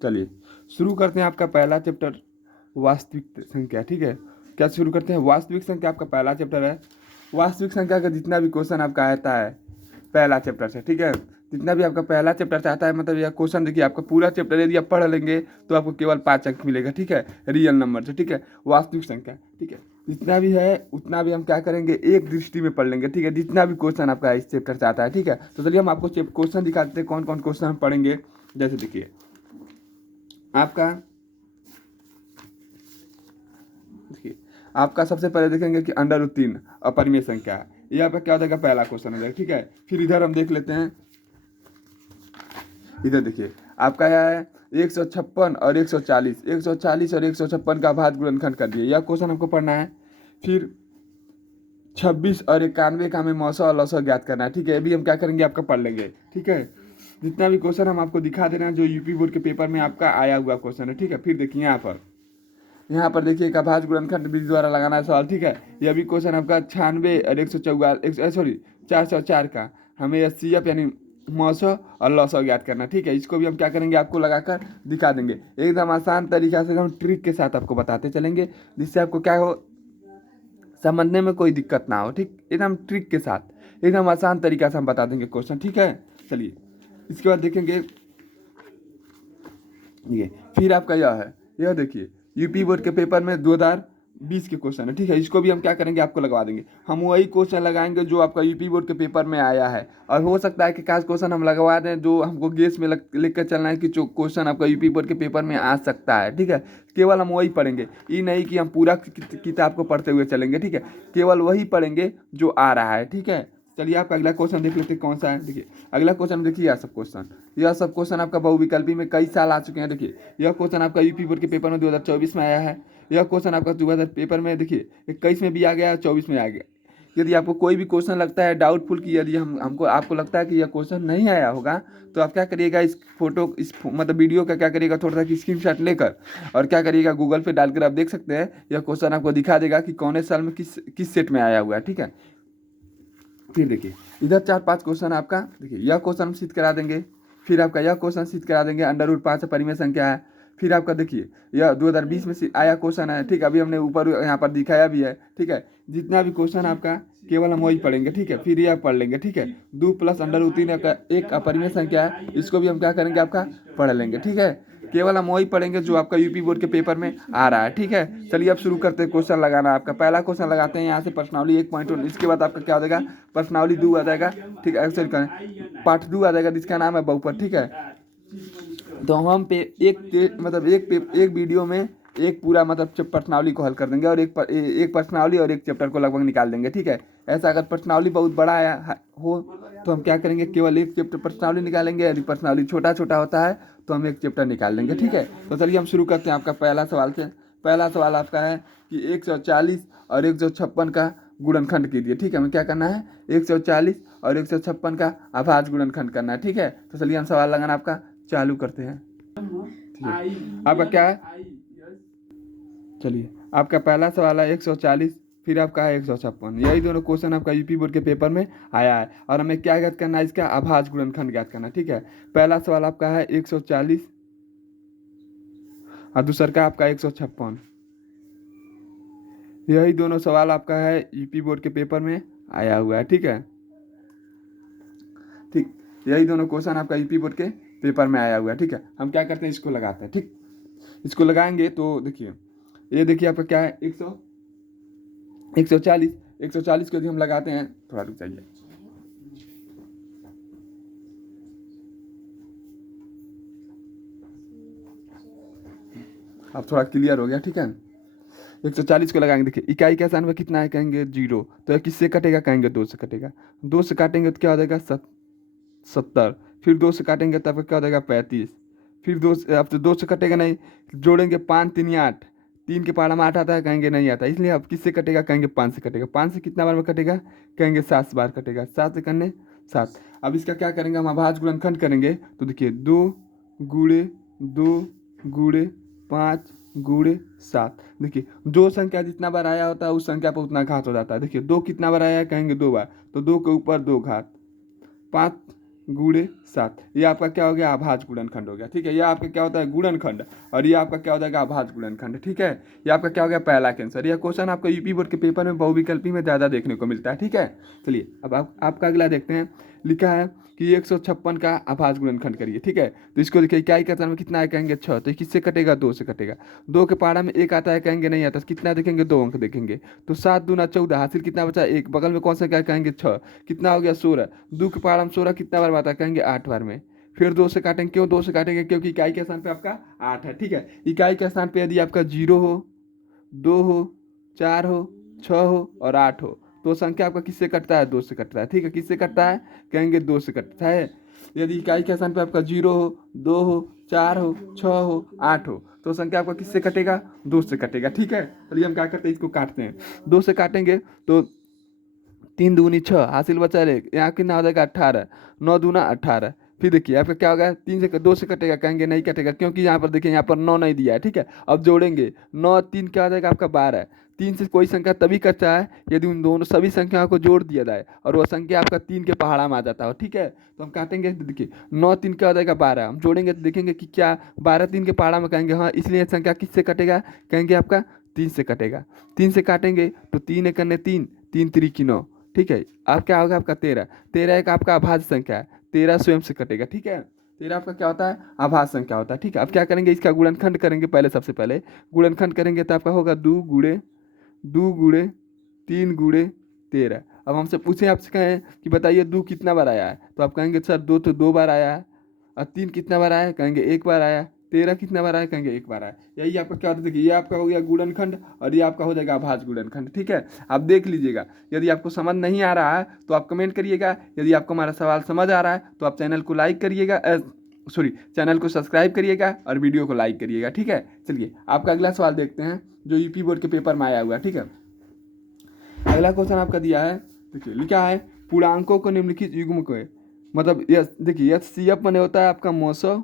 चलिए शुरू करते हैं आपका पहला चैप्टर वास्तविक संख्या। ठीक है, क्या शुरू करते हैं? वास्तविक संख्या आपका पहला चैप्टर है। वास्तविक संख्या का जितना भी क्वेश्चन आपका आता है पहला चैप्टर से, ठीक है, जितना भी आपका पहला चैप्टर से आता है, मतलब यह क्वेश्चन देखिए आपका पूरा चैप्टर यदि आप पढ़ लेंगे तो आपको केवल 5 अंक मिलेगा। ठीक है, रियल नंबर से। ठीक है, वास्तविक संख्या। ठीक है, जितना भी है उतना भी हम क्या करेंगे, एक दृष्टि में पढ़ लेंगे। ठीक है, जितना भी क्वेश्चन आपका इस चैप्टर से आता है। ठीक है, तो चलिए हम आपको क्वेश्चन दिखाते हैं, कौन कौन क्वेश्चन हम पढ़ेंगे। जैसे देखिए आपका, देखिए आपका सबसे पहले देखेंगे कि √3 अपरिमेय संख्या है। ये आपका क्या हो जाएगा, पहला क्वेश्चन हो जाएगा। ठीक है, फिर इधर हम देख लेते हैं, इधर देखिए आपका है 156 और 140, 140 और 156 का भाज्य गुणनखंड कर दिए, यह क्वेश्चन हमको पढ़ना है। फिर 26 और 91 का हमें मौसा और लौसा ज्ञात करना है। ठीक है, अभी हम क्या करेंगे, आपका पढ़ लेंगे। ठीक है, जितना भी क्वेश्चन हम आपको दिखा दे रहे हैं जो यूपी बोर्ड के पेपर में आपका आया हुआ क्वेश्चन है। ठीक है, फिर देखिए यहाँ पर देखिए एक अभाज्य गुणनखंड विधि द्वारा लगाना है सवाल। ठीक है, यह भी क्वेश्चन आपका 96 और 404 का हमें एचसीएफ यानी मौसो और लौसो ज्ञात करना। ठीक है, इसको भी हम क्या करेंगे, आपको लगाकर दिखा देंगे। एकदम आसान तरीका से हम ट्रिक के साथ आपको बताते चलेंगे, जिससे आपको क्या हो, समझने में कोई दिक्कत ना हो। ठीक, एकदम ट्रिक के साथ एकदम आसान तरीका से हम बता देंगे क्वेश्चन। ठीक है, चलिए इसके बाद देखेंगे ये, फिर आपका यह देखिए यूपी बोर्ड के पेपर में 2020 के क्वेश्चन है। ठीक है, इसको भी हम क्या करेंगे, आपको लगवा देंगे। हम वही क्वेश्चन लगाएंगे जो आपका यूपी बोर्ड के पेपर में आया है, और हो सकता है कि खास क्वेश्चन हम लगवा दें जो हमको गेस में लिख कर चलना है कि जो क्वेश्चन आपका यूपी बोर्ड के पेपर में आ सकता है। ठीक है, केवल हम वही पढ़ेंगे, ये नहीं कि हम पूरा किताब को पढ़ते हुए चलेंगे। ठीक है, केवल वही पढ़ेंगे जो आ रहा है। ठीक है, चलिए आपका अगला क्वेश्चन देख लेते हैं कौन सा है। देखिए अगला क्वेश्चन देखिए, यह सब क्वेश्चन आपका बहुविकल्पी में कई साल आ चुके हैं। देखिए यह क्वेश्चन आपका यूपी बोर्ड के पेपर में 2024 में आया है। यह क्वेश्चन आपका 2000 पेपर में देखिए 21 में भी आ गया, 24 में आ गया। यदि आपको कोई भी क्वेश्चन लगता है डाउटफुल कि यदि हमको आपको लगता है कि यह क्वेश्चन नहीं आया होगा, तो आप क्या करिएगा, मतलब वीडियो का क्या करिएगा, थोड़ा सा स्क्रीनशॉट लेकर और क्या करिएगा, गूगल पे डालकर आप देख सकते हैं। यह क्वेश्चन आपको दिखा देगा कि कौन से साल में किस सेट में आया हुआ है। ठीक है, फिर देखिए इधर 4-5 क्वेश्चन आपका, देखिए यह क्वेश्चन हम सिद्ध करा देंगे। फिर आपका यह क्वेश्चन सिद्ध करा देंगे, √5 परिमेय संख्या है। फिर आपका देखिए यह 2020 में आया क्वेश्चन है। ठीक है, अभी हमने ऊपर यहाँ पर दिखाया भी है। ठीक है, जितना भी क्वेश्चन आपका केवल हम वही पढ़ेंगे। ठीक है, फिर यह पढ़ लेंगे। ठीक है, 2 + √3 आपका एक अपरिमेय संख्या है, इसको भी हम क्या करेंगे, आपका पढ़ लेंगे। ठीक है, केवल हम वही पढ़ेंगे जो आपका यूपी बोर्ड के पेपर में आ रहा है। ठीक है, चलिए अब शुरू करते हैं क्वेश्चन लगाना। आपका पहला क्वेश्चन लगाते हैं यहाँ से, प्रश्नावली 1.1, इसके बाद आपका क्या हो जाएगा, प्रश्नावली 2 आ जाएगा। ठीक है, सॉरी पार्ट 2 आ जाएगा, जिसका नाम है बहुपद। ठीक है, तो हम पे एक वीडियो में एक पूरा मतलब प्रश्नावली को हल कर देंगे, और एक प्रश्नावली और एक चैप्टर को लगभग निकाल देंगे। ठीक है, ऐसा अगर प्रश्नावली बहुत बड़ा हो तो हम क्या करेंगे, केवल एक चैप्टर प्रश्नावली निकालेंगे। यदि प्रश्नावली छोटा छोटा होता है तो हम एक चैप्टर निकाल लेंगे। ठीक है, तो चलिए हम शुरू करते हैं आपका पहला सवाल से। पहला सवाल आपका है कि 140 और 156 का गुणनखंड कीजिए। ठीक है, हमें क्या करना है, 140 और 156 का अभाज्य गुणनखंड करना है। ठीक है, तो चलिए हम सवाल लगाना आपका चालू करते हैं। ठीक है, आपका क्या है, चलिए आपका पहला सवाल है 140, फिर आपका है 156। यही दोनों क्वेश्चन आपका यूपी बोर्ड के पेपर में आया है, और हमें क्या ज्ञात करना है, इसका अभाज्य गुणनखंड ज्ञात करना है। ठीक है, पहला सवाल आपका है 140 और दूसरा का आपका 156। यही दोनों सवाल आपका है यूपी बोर्ड के पेपर में आया हुआ है। ठीक है, ठीक, यही दोनों क्वेश्चन आपका यूपी बोर्ड के पेपर में आया हुआ है। ठीक है, हम क्या करते हैं, इसको लगाते हैं। ठीक, इसको लगाएंगे तो देखिए ये देखिए आपका क्या है, 140 को यदि हम लगाते हैं, थोड़ा रुक जाइए, अब थोड़ा क्लियर हो गया। ठीक है, 140 को लगाएंगे, देखिए इकाई का स्थान में कितना है, कहेंगे 0, तो यह किससे कटेगा, कहेंगे 2 से कटेगा। 2 से काटेंगे तो क्या हो जाएगा, 70। फिर 2 से काटेंगे तब क्या हो जाएगा, 35। फिर अब तो 2 से कटेगा नहीं, जोड़ेंगे 5 3 8, 3 के पारा में 8 आता है, कहेंगे नहीं आता, इसलिए अब किससे कटेगा, कहेंगे 5 से कटेगा। 5 से कितना बार में कटेगा, कहेंगे 7 बार कटेगा। 7 से करने 7। अब इसका क्या करेंगे, हम अभाज्य गुणनखंड करेंगे, तो देखिए 2 गुणे 2 गुणे 5 गुणे 7। देखिए जो संख्या जितना बार आया होता है उस संख्या पर उतना घात हो जाता है। देखिए 2 कितना बार आया है, कहेंगे 2 बार, तो 2 के ऊपर 2 घात, 5 गुणे 7, ये आपका क्या हो गया, अभाज्य गुणनखंड हो गया। ठीक है, ये आपका क्या होता है, गुणनखंड, और ये आपका क्या हो जाएगा, अभाज्य गुणनखंड। ठीक है, ये आपका क्या हो गया, पहला कैंसर। यह क्वेश्चन आपका यूपी बोर्ड के पेपर में बहुविकल्पी में ज़्यादा देखने को मिलता है। ठीक है, चलिए अब आपका अगला देखते हैं। लिखा है कि 156 का अभाज्य गुणनखंड करिए। ठीक है, तो इसको लिखिए, क्या का तरह में कितना है, कहेंगे 6, तो किससे कटेगा, 2 से कटेगा। 2 के पारा में 1 आता है, कहेंगे नहीं आता, कितना देखेंगे, 2 अंक देखेंगे। तो 7 दूना 14, हासिल कितना बचा, 1, बगल में कौन सा क्या कहेंगे, 6, कितना हो गया, 16। 2 के पारा में 16 कितना बार आता है, कहेंगे 8 बार में। फिर 2 से काटेंगे, क्यों 2 से काटेंगे, क्योंकि इकाई के स्थान पे आपका 8 है। ठीक है, इकाई के स्थान पे यदि आपका 0 हो, 2 हो, 4 हो, 6 हो और 8 हो, तो संख्या आपका किससे कटता है, 2 से कटता है। ठीक है, किससे कटता है, कहेंगे 2 से कटता है। यदि इकाई के स्थान पे आपका 0 हो, 2 हो, 4 हो, 6 हो, 8 हो, तो संख्या आपका किससे कटेगा, 2 से कटेगा। ठीक है, चलिए हम क्या करते हैं, इसको काटते हैं। 2 से काटेंगे तो 3 दूनी 6, हासिल बचा 1, यहाँ कितना हो जाएगा, 18। 9 दूना 18। फिर देखिए आपका क्या होगा, 3 से 2 से कटेगा, कहेंगे नहीं कटेगा, क्योंकि यहाँ पर देखिए, यहाँ पर 9 नहीं दिया है। ठीक है, अब जोड़ेंगे 9 3 क्या हो जाएगा आपका 12। 3 से कोई संख्या तभी कटता है यदि उन दोनों सभी संख्याओं को जोड़ दिया जाए और वह संख्या आपका 3 के पहाड़ा में आ जाता हो। ठीक है, तो हम काटेंगे, तो देखिए 9 3 क्या हो जाएगा, 12। हम जोड़ेंगे तो देखेंगे कि क्या 12 3 के पहाड़ा में, कहेंगे हाँ, इसलिए संख्या किससे कटेगा, कहेंगे आपका 3 से कटेगा। 3 से काटेंगे तो 3 एक 3, 3 3 9। ठीक है, अब क्या होगा आपका 13। 13 एक आपका अभाज्य संख्या है, 13 स्वयं से कटेगा। ठीक है, 13 आपका क्या होता है, अभाज्य संख्या होता है। ठीक है, अब क्या करेंगे, इसका गुणनखंड करेंगे। पहले सबसे पहले गुणनखंड करेंगे तो आपका होगा 2 गुणे 3 गुणे 13। अब हमसे पूछें, आपसे कहें कि बताइए 2 कितना बार आया है, तो आप कहेंगे सर 2 तो 2 बार आया है। और 3 कितना बार आया है, कहेंगे 1 बार आया है। 13 कितना बार आया, कहेंगे 1 बार आया। यही आपका क्या होता है, देखिए ये आपका हो गया गुणनखंड और ये आपका हो जाएगा अभाज्य गुणनखंड। ठीक है, आप देख लीजिएगा। यदि आपको समझ नहीं आ रहा है तो आप कमेंट करिएगा। यदि आपको हमारा सवाल समझ आ रहा है तो आप चैनल को लाइक करिएगा, चैनल को सब्सक्राइब करिएगा और वीडियो को लाइक करिएगा। ठीक है, चलिए आपका अगला सवाल देखते हैं जो यूपी बोर्ड के पेपर में आया हुआ है। ठीक है, अगला क्वेश्चन आपका दिया है, देखिए लिखा है पूर्णांकों को निम्नलिखित युग्म को, मतलब यस, देखिए एचसीएफ माने होता है आपका 900।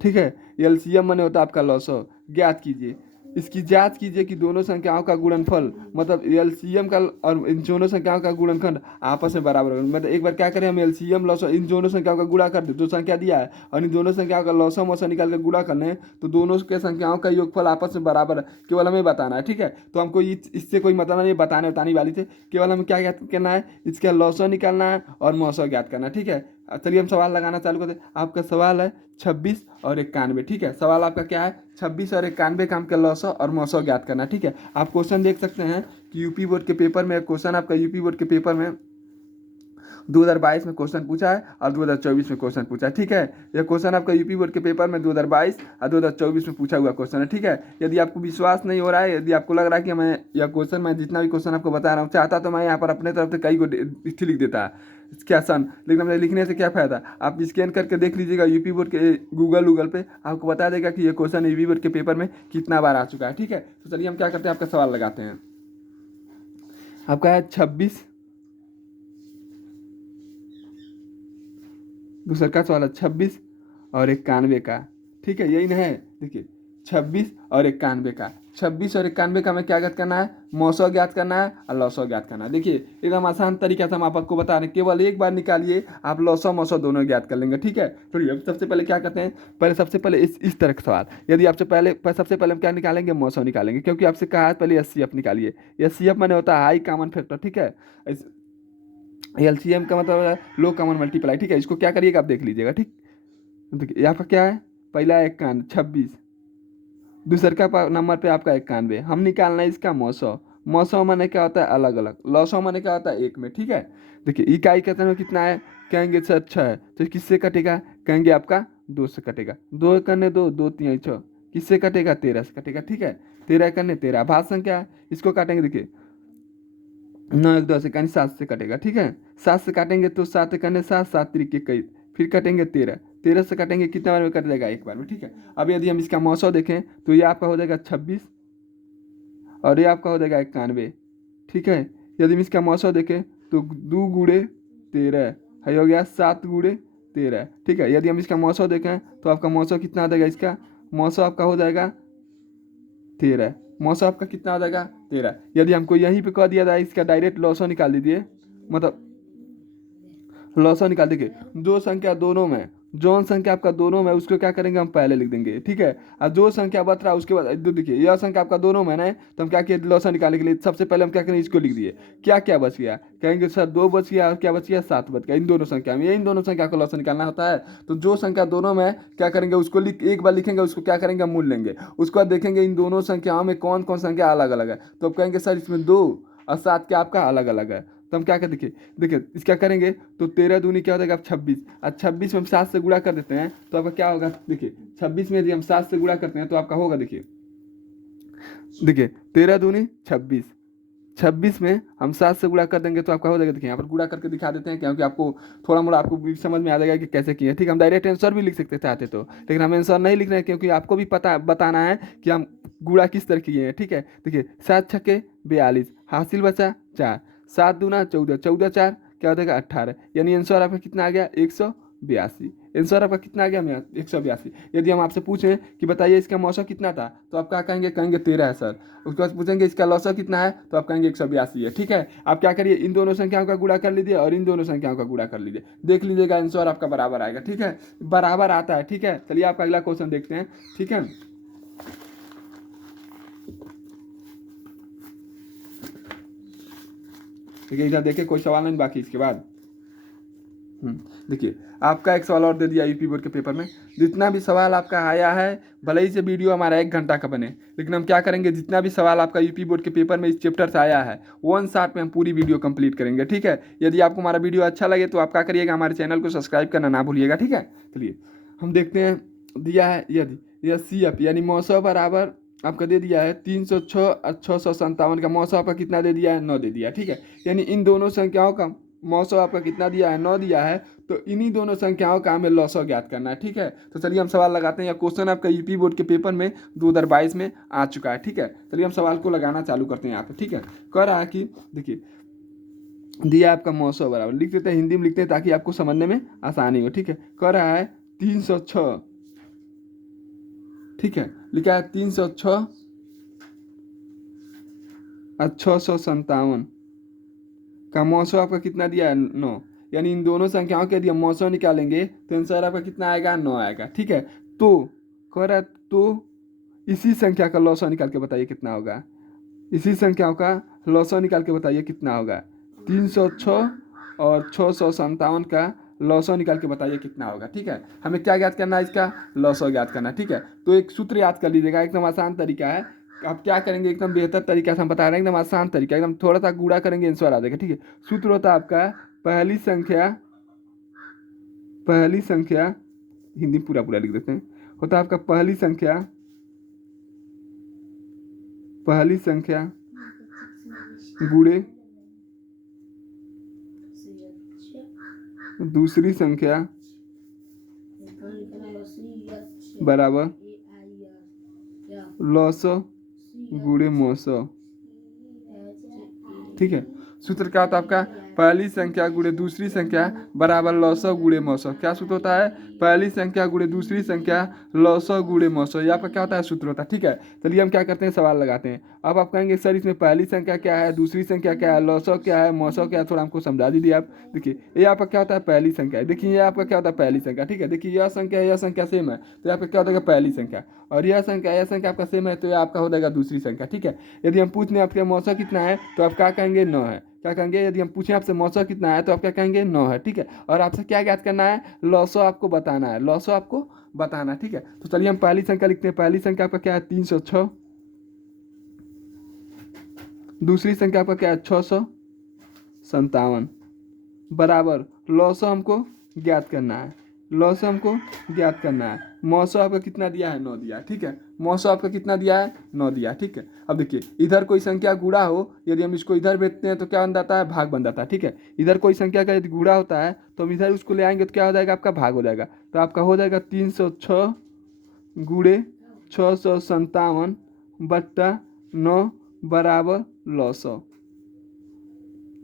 ठीक है, एलसीएम माने होता है आपका 900। ज्ञात कीजिए, इसकी जांच कीजिए कि दोनों संख्याओं का गुणनफल, मतलब एलसीएम का और इन दोनों संख्याओं का गुणनखंड आपस में बराबर होगा। मतलब एक बार क्या करें, हम एलसीएम लॉस इन दोनों संख्याओं का गुणा कर दे, जो संख्या दिया है, और इन दोनों संख्याओं का लॉसम मौसम निकाल कर गुणा करने हैं, तो दोनों के संख्याओं का योगफल आपस में बराबर है, केवल हमें बताना है। ठीक है, तो हमको इससे कोई मतलब नहीं, बताने वाली थे, केवल हमें क्या ज्ञात करना है, इसका लॉसम निकालना है और मौसम ज्ञात करना है। ठीक है, चलिए हम सवाल लगाना चालू करते हैं। आपका सवाल है 26 और 91। ठीक है, सवाल आपका क्या है, 26 और 91 का हमका लॉसो और मौसो ज्ञात करना। ठीक है, आप क्वेश्चन देख सकते हैं कि यूपी बोर्ड के पेपर में क्वेश्चन, आपका यूपी बोर्ड के पेपर में 2022 में क्वेश्चन पूछा है और 2024 में क्वेश्चन पूछा है। ठीक है, यह क्वेश्चन आपका यूपी बोर्ड के पेपर में 2022 और 2024 में पूछा हुआ क्वेश्चन है। ठीक है, यदि आपको विश्वास नहीं हो रहा है, यदि आपको लग रहा है कि मैं यह क्वेश्चन, मैं जितना भी क्वेश्चन आपको बता रहा हूँ चाहता तो मैं यहाँ पर अपने तरफ से कई को स्थिति लिख देता है, क्या सन, लेकिन मैंने लिखने से क्या फ़ायदा। आप स्कैन करके देख लीजिएगा यूपी बोर्ड के गूगल पे, आपको बता देगा कि ये क्वेश्चन यूपी बोर्ड के पेपर में कितना बार आ चुका है। ठीक है, तो चलिए हम क्या करते हैं, आपका सवाल लगाते हैं। आपका है 26, दूसरा का सवाल है 26 और 91 का। ठीक है, यही ना है, देखिए 26 और 91 का, 26 और 91 का हमें क्या ज्ञात करना है, मौसम ज्ञात करना है और लौसो ज्ञात करना है। देखिए एकदम आसान तरीका से हम आपको बता रहे हैं, केवल एक बार निकालिए, आप लौसो मौसो दोनों ज्ञात कर लेंगे। ठीक है, चलिए अब सबसे पहले क्या करते हैं, पहले सबसे पहले इस तरह का सवाल, यदि आपसे सबसे पहले हम क्या निकालेंगे, मौसम निकालेंगे, क्योंकि आपसे कहा है पहले एचसीएफ निकालिए। एचसीएफ माने होता है हाई कॉमन फैक्टर। ठीक है, एलसीएम का मतलब है लो कॉमन मल्टीप्लाई। ठीक है, इसको क्या करिएगा, आप देख लीजिएगा। ठीक, देखिए यहाँ पर क्या है, पहला 91, 26, दूसर का नंबर पे आपका 91, हम निकालना है इसका मौसौ। मौसौ माने क्या होता है, अलग अलग। लौसौ माने क्या होता है, एक में। ठीक है, देखिए इकाई के में कितना है, कहेंगे सर 6 है, तो किससे कटेगा, कहेंगे आपका 2 से कटेगा। 2 करने 2, 2 3 6, किससे कटेगा, 13 से कटेगा। ठीक है, 13 करने 13, भाग संख्या है, इसको काटेंगे, देखिए 9 1 2 से कहेंगे 7 से कटेगा। ठीक है, 7 से काटेंगे तो 7 करने 7, 7 3 कई, फिर कटेंगे 13, 13 से काटेंगे कितना बार में कट जाएगा, एक बार में। ठीक है, अब यदि हम इसका मौसम देखें तो ये आपका हो जाएगा 26 और ये आपका हो जाएगा 91। ठीक है, यदि हम इसका मौसम देखें तो 2 गुणे 13 है, हो गया 7 गुणे 13। ठीक है, यदि हम इसका मौसम देखें तो आपका मौसम कितना आ जाएगा, इसका मौसम आपका हो जाएगा 13। मौसम आपका कितना आ जाएगा, 13। यदि हमको यहीं पे कह दिया जाए इसका डायरेक्ट लॉसो निकाल दीजिए, मतलब लॉसा निकाल, देखिए जो संख्या दोनों में, जौन संख्या आपका दोनों में उसको क्या करेंगे हम पहले लिख देंगे, ठीक है। और जो संख्या बच रहा है उसके बाद देखिए यह संख्या आपका दोनों में ना है, तो हम क्या किए लॉसा निकालने के लिए सबसे पहले हम क्या करेंगे इसको लिख दिए। क्या क्या बच गया, कहेंगे सर 2 बच गया और क्या बच गया 7 बच गया। इन दोनों संख्या में, इन दोनों संख्या को लॉसा निकालना होता है। तो जो संख्या दोनों में क्या करेंगे उसको एक बार लिखेंगे, उसको क्या करेंगे हम मूल लेंगे। उसके बाद देखेंगे इन दोनों संख्याओं में कौन कौन संख्या अलग अलग है, तो अब कहेंगे सर इसमें 2 और 7 क्या आपका अलग अलग है। तो हम क्या कर देखिए देखिए इस क्या करेंगे, तो 13 दूनी क्या हो जाएगा 26, और 26 में हम 7 से गुणा कर देते हैं तो आपका क्या होगा, देखिए 26 में यदि हम 7 से गुणा करते हैं तो आपका होगा, देखिए 13 दूनी 26, 26 में हम 7 से गुणा कर देंगे तो आपका हो जाएगा। देखिए यहाँ पर गुणा करके दिखा देते हैं क्योंकि आपको थोड़ा मोड़ा आपको भी समझ में आ जाएगा कि कैसे किए। ठीक है, हम डायरेक्ट आंसर भी लिख सकते चाहते तो, लेकिन हम आंसर नहीं लिख रहे हैं क्योंकि आपको भी पता बताना है कि हम गुणा किस तरह किए हैं। ठीक है, देखिए 7 छक्के 42, हासिल बचा 4, 7 दूना 14, 14 4 क्या हो जाएगा 18, यानी आंसर आपका कितना आ गया 182। आंसर आपका कितना आ गया 182। यदि हम आपसे पूछें कि बताइए इसका मौसम कितना था तो आप क्या कहेंगे, कहेंगे 13 है सर। उसके बाद पूछेंगे इसका लौसा कितना है तो आप कहेंगे 182 है। ठीक है, आप क्या करिए इन दोनों संख्याओं का गुणा कर लीजिए और इन दोनों संख्याओं का गुणा कर लीजिए, देख लीजिएगा आंसर आपका बराबर आएगा। ठीक है, बराबर आता है। ठीक है, चलिए आपका अगला क्वेश्चन देखते हैं। ठीक है, ठीक है, इधर देखिए कोई सवाल नहीं बाकी इसके बाद। देखिए आपका एक सवाल और दे दिया यूपी बोर्ड के पेपर में। जितना भी सवाल आपका आया है, भले ही से वीडियो हमारा 1 घंटा का बने, लेकिन हम क्या करेंगे जितना भी सवाल आपका यूपी बोर्ड के पेपर में इस चैप्टर से आया है 1 शॉट में हम पूरी वीडियो कंप्लीट करेंगे। ठीक है, यदि आपको हमारा वीडियो अच्छा लगे तो आप क्या करिएगा, हमारे चैनल को सब्सक्राइब करना ना भूलिएगा। ठीक है, चलिए हम देखते हैं। दिया है यदि यह CF यानी मौसम बराबर आपका दे दिया है 306 और 657 का मौसम आपका कितना दे दिया है 9 दे दिया है। ठीक है, यानी इन दोनों संख्याओं का मौसम आपका कितना दिया है 9 दिया है, तो इन्हीं दोनों संख्याओं का हमें लॉसो ज्ञात करना है। ठीक है, तो चलिए हम सवाल लगाते हैं। यह क्वेश्चन आपका यूपी बोर्ड के पेपर में 2022 में आ चुका है। ठीक है, चलिए हम सवाल को लगाना चालू करते हैं यहाँ पे। ठीक है, कह रहा है कि देखिए दिया आपका मौसम बराबर, लिख देते हैं हिंदी में लिखते हैं ताकि आपको समझने में आसानी हो। ठीक है, कह रहा है 306, ठीक है लिखा है 306 और 657 का मौसम आपका कितना दिया है 9, यानी इन दोनों संख्याओं के यदि हम मौसम निकालेंगे तो आंसर आपका कितना आएगा 9 आएगा। ठीक है, तो कह रहा है तो इसी संख्या का लॉसो निकाल के बताइए कितना होगा, इसी संख्याओं का लॉसो निकाल के बताइए कितना होगा। 306 और 657 का लॉसो निकाल के बताइए कितना होगा। ठीक है, हमें क्या ज्ञात करना है, इसका लॉसो ज्ञात करना है। ठीक है, तो एक सूत्र याद कर लीजिएगा, एकदम आसान तरीका है। आप क्या करेंगे, एकदम बेहतर तरीका से हम बता रहे हैं, एकदम आसान तरीका, एकदम थोड़ा सा गुणा करेंगे आंसर आ जाएगा। ठीक है, सूत्र होता है आपका पहली संख्या हिंदी पूरा पूरा लिख देते हैं, होता है आपका पहली संख्या गुणे दूसरी संख्या बराबर लॉसो गुणे मौसो। ठीक है, सूत्र क्या होता है आपका पहली संख्या गुणे दूसरी संख्या बराबर लॉसो गुणे मौसो। क्या सूत्र होता है, पहली संख्या गुणे दूसरी संख्या लॉसो गुणे मौसो, ये आपका क्या होता है सूत्र होता है। ठीक है, चलिए हम क्या करते हैं सवाल लगाते हैं। अब आप कहेंगे सर इसमें पहली संख्या क्या है, दूसरी संख्या क्या है, लॉसो क्या है, मौसो क्या है, थोड़ा हमको समझा दीजिए आप। देखिए ये आपका क्या होता है पहली संख्या है, देखिए ये आपका क्या होता है पहली संख्या। ठीक है, देखिए यह संख्या सेम है तो आपका क्या हो जाएगा पहली संख्या, और यह संख्या आपका सेम है तो यह आपका हो जाएगा दूसरी संख्या। ठीक है, यदि हम पूछने आपके मौसम कितना है तो आप क्या कहेंगे 9 है। क्या कहेंगे, यदि हम पूछें आपसे मौसम कितना है तो आप क्या कहेंगे 9 है। ठीक है, और आपसे क्या ज्ञात करना है, लॉसो आपको बताना है, लॉसो आपको बताना है। ठीक है, तो चलिए हम पहली संख्या लिखते हैं। पहली संख्या आपका क्या है 306, दूसरी संख्या आपका क्या है 657 बराबर लॉसो हमको ज्ञात करना है, लॉसो हमको ज्ञात करना है। मौसम आपका कितना दिया है 9 दिया है। ठीक है, मौसम आपका कितना दिया है 9 दिया है। ठीक है, अब देखिए इधर कोई संख्या गुणा हो, यदि हम इसको इधर भेजते हैं तो क्या बन जाता है भाग बन जाता है। ठीक है, इधर कोई संख्या का यदि गुणा होता है तो हम इधर उसको ले आएंगे तो क्या हो जाएगा आपका भाग हो जाएगा, तो आपका हो जाएगा 306 गुणे 657 बट्टा 9 बराबर लॉसो।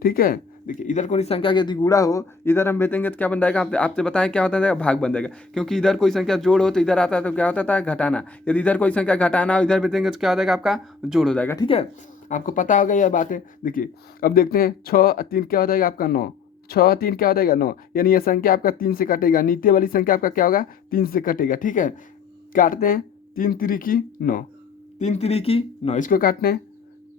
ठीक है, देखिए इधर कोई संख्या यदि गुणा हो, इधर हम भेजेंगे तो क्या बन जाएगा, आपसे बताएं क्या होता है भाग बन जाएगा, क्योंकि इधर कोई संख्या जोड़ हो तो इधर आता है तो क्या होता है घटाना, यदि इधर कोई संख्या घटाना हो इधर भेजेंगे तो क्या हो जाएगा आपका जोड़ हो जाएगा। ठीक है, आपको पता होगा यह बात है। देखिए अब देखते हैं 6 और 3 क्या हो जाएगा आपका 9, 6 3 क्या हो जाएगा 9, यानी ये संख्या आपका 3 से कटेगा, नीचे वाली संख्या आपका क्या होगा 3 से कटेगा। ठीक है, काटते हैं, 3 तिरिकी 9, 3 तिरिकी 9, इसको काटते हैं,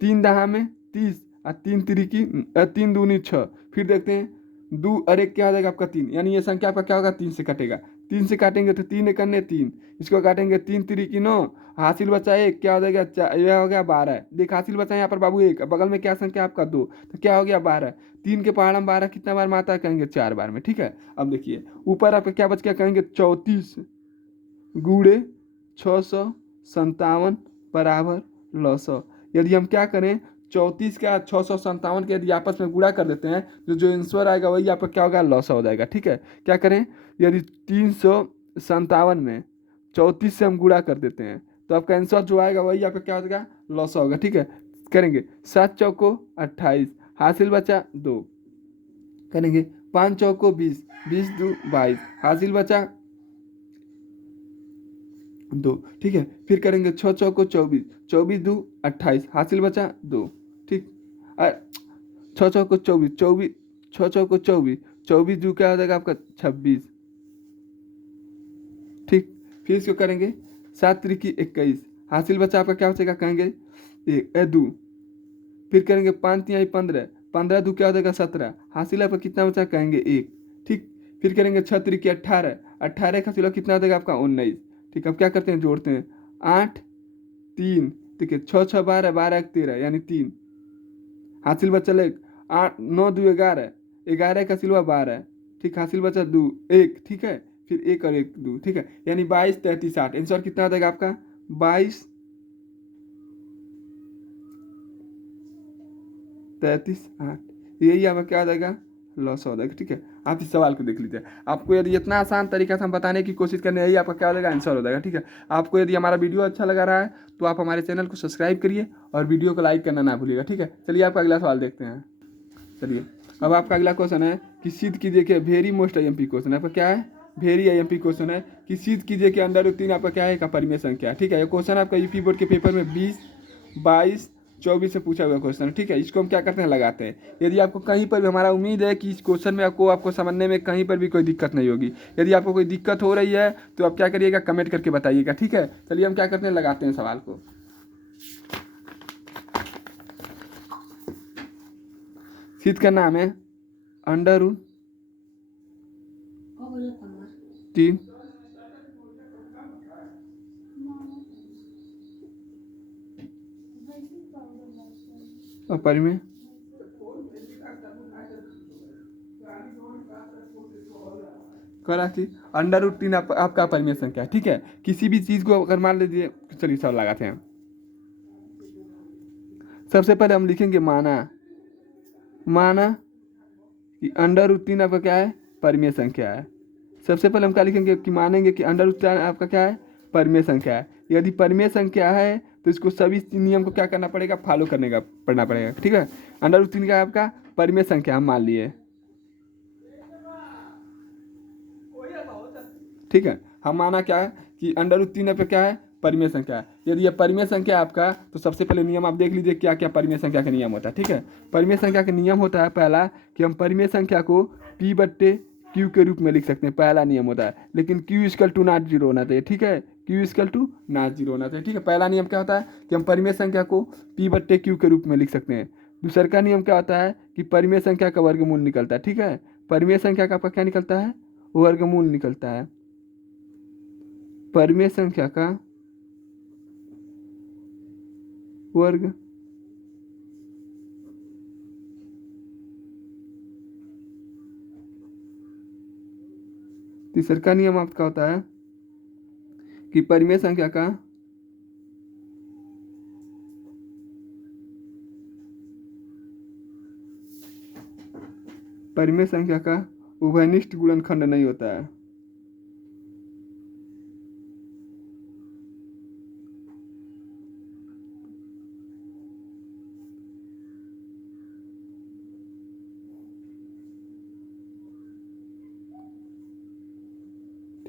3 दहा में 30 और 3 तिरिकी 3 दूनी 6, फिर देखते हैं दो अरे क्या हो जाएगा आपका 3, यानी ये संख्या आपका क्या होगा 3 से कटेगा। 3 से काटेंगे तो 3 एक अन्य 3, इसको काटेंगे 3 तिरिकी 9, हासिल बचा 1, क्या हो जाएगा यह हो गया 12। देख हासिल बचा यहाँ पर बाबू 1, बगल में क्या संख्या आपका 2, तो क्या हो गया 12। 3 के पहाड़ में 12 कितना बार माता है कहेंगे 4 बार में। ठीक है, अब देखिए ऊपर आपका क्या बच गया कहेंगे 34 गुड़े 657 बराबर 900। यदि हम क्या करें 34 का 657 के यदि आपस में गुणा कर देते हैं तो जो आंसर आएगा वही आपका क्या होगा 900 हो जाएगा। ठीक है, क्या करें यदि 357 में 34 से हम गुणा कर देते हैं तो आपका आंसर जो आएगा वही आपका क्या हो जाएगा 900 होगा। ठीक है, करेंगे 7 चौको 28, हासिल बचा 2, करेंगे 5 चौको 20, 20 दो 22, हासिल बचा 2। ठीक है, फिर करेंगे 6 चौको 24, 24 दो 28, हासिल बचा 2। ठीक, 6 चौको 24, 24 6 चौको 24, 24 दो क्या हो जाएगा आपका 26। ठीक, फिर इसको करेंगे 7 त्रिकी 21, हासिल बचा आपका क्या हो जाएगा कहेंगे 2, फिर करेंगे 5 तिहाई 15, 15 दो क्या हो जाएगा 17, हासिल आपका कितना बचा कहेंगे 1। ठीक, फिर करेंगे 6 त्रिकी 18, 18 का हासिल कितना हो जाएगा आपका 19। ठीक, अब क्या करते हैं जोड़ते हैं 8 3, ठीक है 6 6 12, 12 1 13 यानी 3, हासिल बचा 1, 8 9 2 11, 11 का सिलवा 12। ठीक, हासिल बचा 2 1। ठीक है, फिर 1 और 1 2। ठीक है, यानी 22 33 8, आंसर कितना हो जाएगा आपका 22 33 8, यही आपका क्या हो जाएगा लॉस हो जाएगा। ठीक है, आप इस सवाल को देख लीजिए, आपको यदि इतना आसान तरीका से हम बताने की कोशिश करने यही आपका क्या हो जाएगा आंसर हो जाएगा। ठीक है, आपको यदि हमारा वीडियो अच्छा लगा रहा है तो आप हमारे चैनल को सब्सक्राइब करिए और वीडियो को लाइक करना ना भूलिएगा। ठीक है, चलिए आपका अगला सवाल देखते हैं। चलिए अब आपका अगला क्वेश्चन है कि सिद्ध कीजिए कि वेरी मोस्ट IMP क्वेश्चन आपका क्या है वेरी IMP क्वेश्चन है कि सिद्ध कीजिए कि √3 आपका क्या है एक अपरिमेय संख्या है। ठीक है, ये क्वेश्चन आपका यूपी बोर्ड के पेपर में 20 22 24 से पूछा हुआ क्वेश्चन है। ठीक है, इसको हम क्या करते हैं लगाते हैं। यदि आपको कहीं पर भी हमारा उम्मीद है कि इस क्वेश्चन में आपको समझने में कहीं पर भी कोई दिक्कत नहीं होगी। यदि आपको कोई दिक्कत हो रही है तो आप क्या करिएगा कमेंट करके बताइएगा। ठीक है, चलिए हम क्या करते हैं लगाते हैं सवाल को। सिद्ध का नाम है √3 अपरिमेय करा कि √3 आपका अपरिमेय संख्या है। ठीक है, किसी भी चीज़ को अगर मान लीजिए, चलिए सवाल लगाते हैं। सबसे पहले हम लिखेंगे माना कि √3 आपका क्या है परिमेय संख्या है। सबसे पहले हम क्या लिखेंगे कि मानेंगे कि √3 आपका क्या है परिमेय संख्या है। यदि परिमेय संख्या है तो इसको सभी नियम को क्या करना पड़ेगा फॉलो पड़ना पड़ेगा। ठीक है, √3 का आपका परिमेय संख्या हम मान लिए। ठीक है, हम माना क्या है कि √3 आपका क्या है परिमेय संख्या है। यदि यह परिमेय संख्या है आपका तो सबसे पहले नियम आप देख लीजिए क्या क्या परिमेय संख्या का नियम होता है। ठीक है, परिमेय संख्या का नियम होता है पहला कि हम परिमेय संख्या को P/Q के रूप में लिख सकते हैं, पहला नियम होता है। लेकिन Q = नॉट 0 होना चाहिए। ठीक है, Q = नॉट 0 होना चाहिए। ठीक है, पहला नियम क्या होता है कि हम परिमेय संख्या को P/Q के रूप में लिख सकते हैं। दूसरा का नियम क्या होता है कि परिमेय संख्या का वर्गमूल निकलता है। ठीक है, परिमेय संख्या का आपका क्या निकलता है वर्गमूल निकलता है। परिमेय संख्या का वर्ग तीसरा का नियम आपका होता है कि परिमेय संख्या का उभयनिष्ठ गुणनखंड नहीं होता है।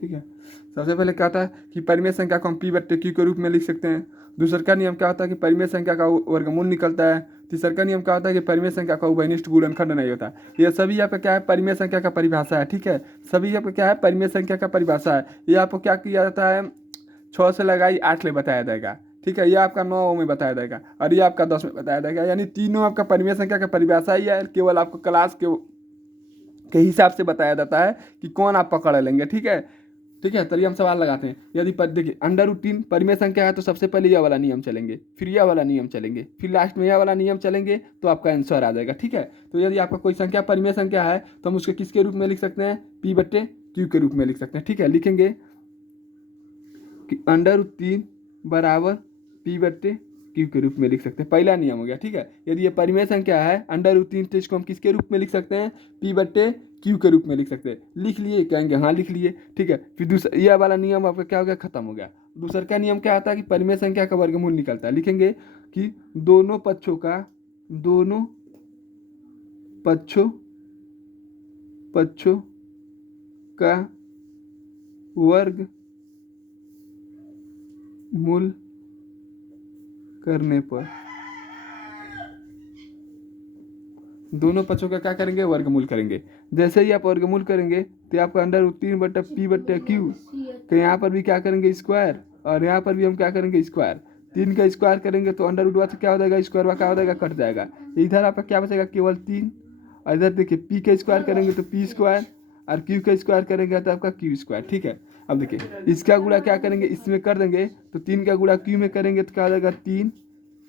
ठीक है। सबसे पहले क्या होता है कि परिमेय संख्या को हम पी बट्टे क्यू के रूप में लिख सकते हैं। दूसरा का नियम क्या होता है कि परिमेय संख्या का वर्गमूल निकलता है। तीसरा का नियम क्या होता है कि परिमेय संख्या का उभयनिष्ठ गुणनखंड नहीं होता। ये सभी आपका क्या है, परिमेय संख्या का परिभाषा है। ठीक है, सभी आपका क्या है, परिमेय संख्या का परिभाषा है। ये आपको क्या किया जाता है, 6 से लगाई 8 ले बताया जाएगा। ठीक है, ये आपका 9 में बताया जाएगा और ये आपका 10 में बताया जाएगा। यानी तीनों आपका परिमेय संख्या का परिभाषा ही है, केवल आपको क्लास के हिसाब से बताया जाता है कि कौन आप पकड़ लेंगे। ठीक है, ठीक है। चलिए हम सवाल लगाते हैं। यदि देखिए √3 परिमेय संख्या है तो सबसे पहले यह वाला नियम चलेंगे, फिर यह वाला नियम चलेंगे, फिर लास्ट में यह वाला नियम चलेंगे तो आपका आंसर आ जाएगा। ठीक है, तो यदि आपका कोई संख्या परिमेय संख्या है तो हम उसके किसके रूप में लिख सकते हैं, पी बट्टे क्यू के रूप में लिख सकते हैं। ठीक है, लिखेंगे कि √3 बराबर पी बट्टे क्यू के रूप में लिख सकते हैं। पहला नियम हो गया। ठीक है, यदि ये परिमेय संख्या है √3 तो इसको हम किसके रूप में लिख सकते हैं, पी बट्टे क्यू के रूप में लिख सकते हैं। लिख लिए, कहेंगे हाँ लिख लिए। ठीक है, फिर दूसरा यह वाला नियम आपका क्या हो गया, खत्म हो गया। दूसरा का नियम क्या आता है कि परिमेय संख्या का वर्गमूल निकलता है। लिखेंगे कि दोनों पक्षों का वर्गमूल करने पर, दोनों पक्षों का क्या करेंगे, वर्गमूल करेंगे। जैसे ही आप वर्गमूल करेंगे तो आपका √3 बट्टा पी बट्टा क्यू, तो यहाँ पर भी क्या करेंगे स्क्वायर, और यहाँ पर भी हम क्या करेंगे स्क्वायर। 3 का स्क्वायर करेंगे तो √1 से क्या हो जाएगा, स्क्वायर वा क्या हो जाएगा, कट जाएगा। इधर आपका क्या बचेगा, केवल 3। और इधर देखिए पी का स्क्वायर करेंगे तो पी स्क्वायर, और क्यू का स्क्वायर करेंगे तो आपका क्यू स्क्वायर। ठीक है, अब देखिए इसका गुणा क्या करेंगे, इसमें कर देंगे तो 3 का गुणा क्यू में करेंगे तो क्या हो जाएगा, 3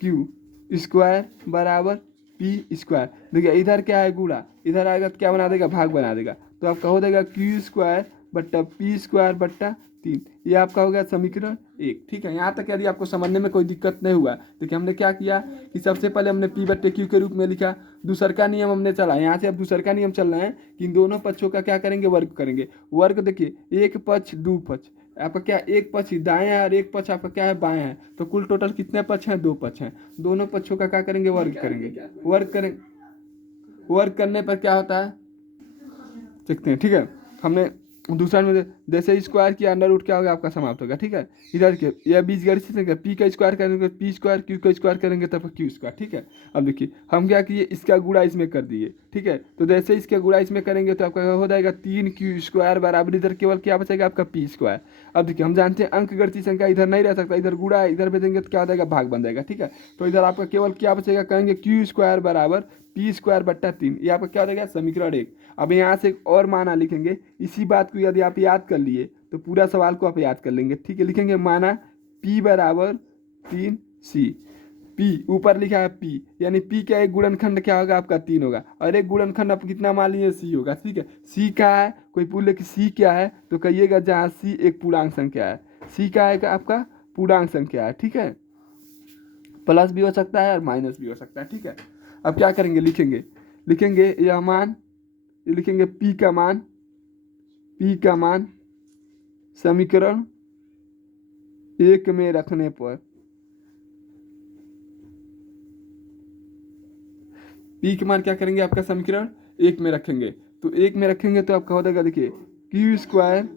क्यू स्क्वायर बराबर पी स्क्वायर। देखिए इधर क्या है गुणा, इधर आएगा तो क्या बना देगा, भाग बना देगा। तो आपका हो जाएगा क्यू स्क्वायर बट्टा पी स्क्वायर बट्टा 3। ये आपका हो गया समीकरण 1। ठीक है, यहाँ तक यदि आपको समझने में कोई दिक्कत नहीं हुआ, देखिए हमने क्या किया कि सबसे पहले हमने पी बट्टे क्यू के रूप में लिखा। दूसर का नियम हमने चला, यहाँ से अब दूसर का नियम चल रहा है कि इन दोनों पक्षों का क्या करेंगे, वर्ग करेंगे। वर्ग देखिए एक पक्ष दो पक्ष, आपका क्या एक पक्ष दाएं है और एक पक्ष आपका क्या है, बाएं है। तो कुल टोटल कितने पक्ष हैं, 2 पक्ष हैं। दोनों पक्षों का क्या करेंगे, वर्ग करेंगे। वर्ग करने पर क्या होता है देखते हैं। ठीक है, हमने दूसरा में जैसे स्क्वायर किया √, क्या होगा आपका समाप्त होगा। ठीक है, इधर के यह बीजगणित से पी का स्क्वायर करेंगे पी स्क्वायर, क्यू का स्क्वायर करेंगे तब क्यू स्क्वायर। ठीक है, अब देखिए हम क्या किए, इसका गुणा इसमें कर दिए। ठीक है, तो जैसे इसका गुणा इसमें करेंगे तो आपका हो जाएगा 3 क्यू स्क्वायर बराबर, इधर केवल क्या बचेगा आपका पी स्क्वायर। अब देखिए हम जानते हैं अंक गणितीय संख्या इधर नहीं रह सकता, इधर गुणा इधर भेजेंगे तो क्या हो जाएगा, भाग बन जाएगा। ठीक है, तो इधर आपका केवल क्या बचेगा, कहेंगे क्यू स्क्वायर बराबर पी स्क्वायर बट्टा 3। ये आपका क्या हो जाएगा, समीकरण 1। अब यहाँ से एक और माना लिखेंगे। इसी बात को यदि आप याद कर लिए तो पूरा सवाल को आप याद कर लेंगे। ठीक है, लिखेंगे माना P बराबर 3C। P ऊपर लिखा है P, यानी P का एक गुणनखंड क्या होगा, आपका 3 होगा, और एक गुणनखंड आप कितना मान लीजिए, C होगा। ठीक है, C क्या है, कोई पूछे कि C क्या है तो कहिएगा जहाँ C एक पूर्णांक संख्या है। C क्या है आपका, पूर्णांक संख्या है। ठीक है, प्लस भी हो सकता है और माइनस भी हो सकता है। ठीक है, अब क्या करेंगे, लिखेंगे यह मान, लिखेंगे P का मान समीकरण 1 में रखने पर, P का मान क्या करेंगे, आपका समीकरण 1 में रखेंगे। तो 1 में रखेंगे तो आपका हो जाएगा, देखिए क्यू स्क्वायर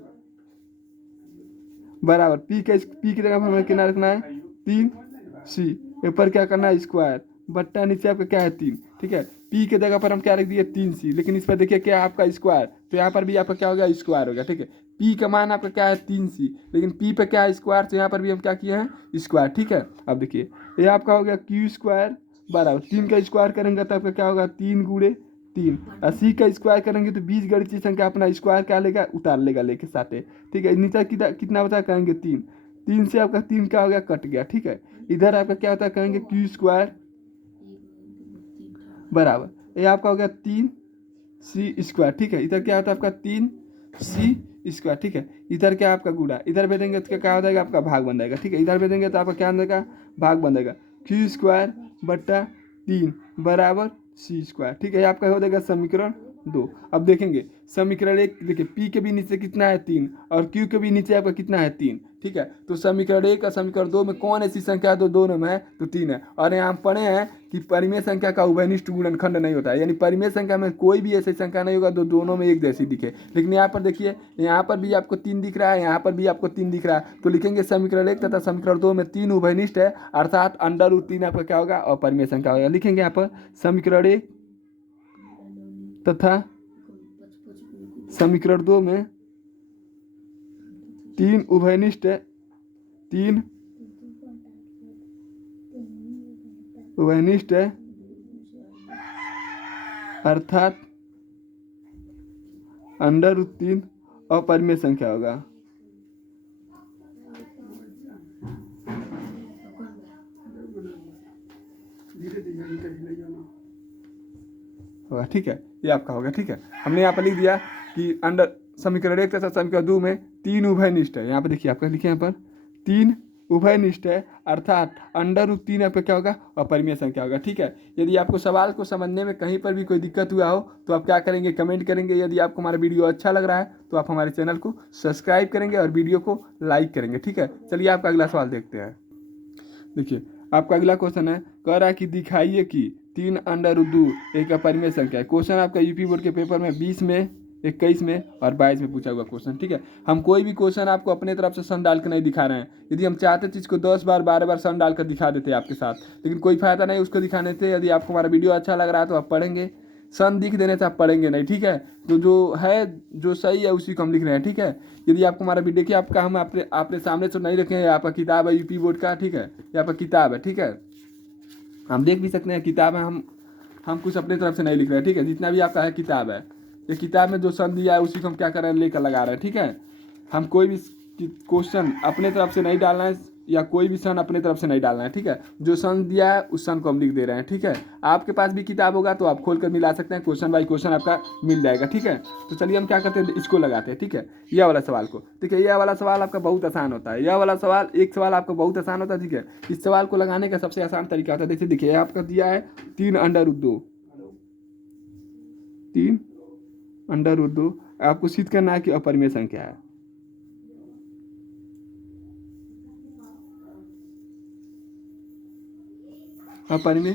बराबर P की जगह पर हमें कितना रखना है, 3C, ऊपर क्या करना है स्क्वायर बट्टा नीचे आपका क्या है 3। ठीक है, P के जगह पर हम क्या रख दिए 3C, लेकिन इस पर देखिए क्या आपका स्क्वायर, तो यहाँ पर भी आपका क्या हो गया, स्क्वायर हो गया। ठीक है, P का मान आपका क्या है 3C, लेकिन P पे क्या है स्क्वायर, तो यहाँ पर भी हम क्या किए हैं, स्क्वायर। ठीक है, अब देखिए ये आपका हो गया क्यू स्क्वायर बराबर 3 का स्क्वायर करेंगे तो आपका क्या होगा, 3 गुणे 3, और C का स्क्वायर करेंगे तो बीज गणितीय संख्या अपना स्क्वायर क्या लेगा, उतार लेगा लेके साथ। ठीक है, नीचे कितना बचा, कहेंगे 3, 3 से आपका 3 क्या हो गया, कट गया। ठीक है, इधर आपका क्या होता है, कहेंगे क्यू स्क्वायर बराबर ये आपका हो गया 3C स्क्वायर। ठीक है, इधर क्या होता है आपका 3C स्क्वायर। ठीक है, इधर क्या आपका गुणा, इधर भेजेंगे तो क्या हो जाएगा, आपका भाग बन जाएगा। ठीक है, इधर भेजेंगे तो आपका क्या बन जाएगा, भाग बन जाएगा, क्यू स्क्वायर बट्टा 3 बराबर C स्क्वायर। ठीक है, आपका हो जाएगा समीकरण 2। अब देखेंगे समीकरण एक, देखिए पी के भी नीचे कितना है 3 और क्यू के भी नीचे आपका कितना है 3, ठीक है। तो समीकरण एक और समीकरण 2 में कौन ऐसी संख्या है तो दोनों में है तो 3 है। और यहाँ हम पढ़े हैं कि परिमेय संख्या का उभयनिष्ठ गुणनखंड नहीं होता है, यानी परिमेय संख्या में कोई भी ऐसी संख्या नहीं होगा जो दोनों में एक जैसी दिखे। लेकिन यहाँ पर देखिए, यहाँ पर भी आपको 3 दिख रहा है, यहाँ पर भी आपको 3 दिख रहा है, तो लिखेंगे समीकरण एक तथा समीकरण 2 में 3 उभयनिष्ठ है, अर्थात √3 आपका क्या होगा अपरिमेय संख्या होगा। लिखेंगे यहाँ पर समीकरण एक तथा समीकरण 2 में 3 उभयनिष्ठ है, 3 उभयनिष्ठ है, अर्थात √3 अपरिमेय संख्या होगा। होगा, ठीक है, ये आपका होगा, ठीक है। हमने यहाँ पर लिख दिया कि अंडर समीकरण एक तथा समीकरण 2 में 3 उभयनिष्ठ है। यहाँ पर देखिए आपका लिखे यहाँ पर 3 उभयनिष्ठ है, अर्थात √3 आपका क्या होगा अपरिमेय संख्या होगा, ठीक है। यदि आपको सवाल को समझने में कहीं पर भी कोई दिक्कत हुआ हो तो आप क्या करेंगे, कमेंट करेंगे। यदि आपको हमारा वीडियो अच्छा लग रहा है तो आप हमारे चैनल को सब्सक्राइब करेंगे और वीडियो को लाइक करेंगे, ठीक है। चलिए आपका अगला सवाल देखते हैं। देखिए आपका अगला क्वेश्चन है, कह रहा है कि दिखाइए कि 3√2 एक अपरिमेय संख्या है। क्वेश्चन आपका यूपी बोर्ड के पेपर में 20 में, 21 में और 22 में पूछा हुआ क्वेश्चन, ठीक है। हम कोई भी क्वेश्चन आपको अपने तरफ से सन डाल के नहीं दिखा रहे हैं। यदि हम चाहते चीज़ को 10 बार 12 बार सन डालकर दिखा देते आपके साथ, लेकिन कोई फायदा नहीं उसको दिखाने से। यदि आपको हमारा वीडियो अच्छा लग रहा है तो आप पढ़ेंगे, सन दिख देने से आप पढ़ेंगे नहीं, ठीक है। तो जो है जो सही है उसी को हम लिख रहे हैं, ठीक है। यदि आपको हमारा वीडियो, देखिए आपका हम आपने सामने तो नहीं रखे हैं, आपका किताब है यूपी बोर्ड का, ठीक है, ये आपका किताब है, ठीक है। हम देख भी सकते हैं किताब है, हम कुछ अपने तरफ से नहीं लिख रहे हैं, ठीक है। जितना भी आपका है किताब है, ये किताब में जो सन दिया है उसी को हम क्या कर रहे हैं लेकर लगा रहे हैं, ठीक है। हम कोई भी क्वेश्चन अपने तरफ से नहीं डालना है या कोई भी सन अपने तरफ से नहीं डालना है, ठीक है। जो सन दिया है उस सन को हम लिख दे रहे हैं, ठीक है। आपके पास भी किताब होगा तो आप खोल कर मिला सकते हैं, क्वेश्चन बाई क्वेश्चन आपका मिल जाएगा, ठीक है। तो चलिए हम क्या करते हैं, इसको लगाते हैं, ठीक है, यह वाला सवाल को। ठीक है, यह वाला सवाल आपका बहुत आसान होता है, यह वाला सवाल एक सवाल आपका बहुत आसान होता है, ठीक है। इस सवाल को लगाने का सबसे आसान तरीका होता है, जैसे देखिए आपका दिया है 3√2, 3√2 आपको सिद्ध करना है कि अपरिमेय संख्या है। अपरिमेय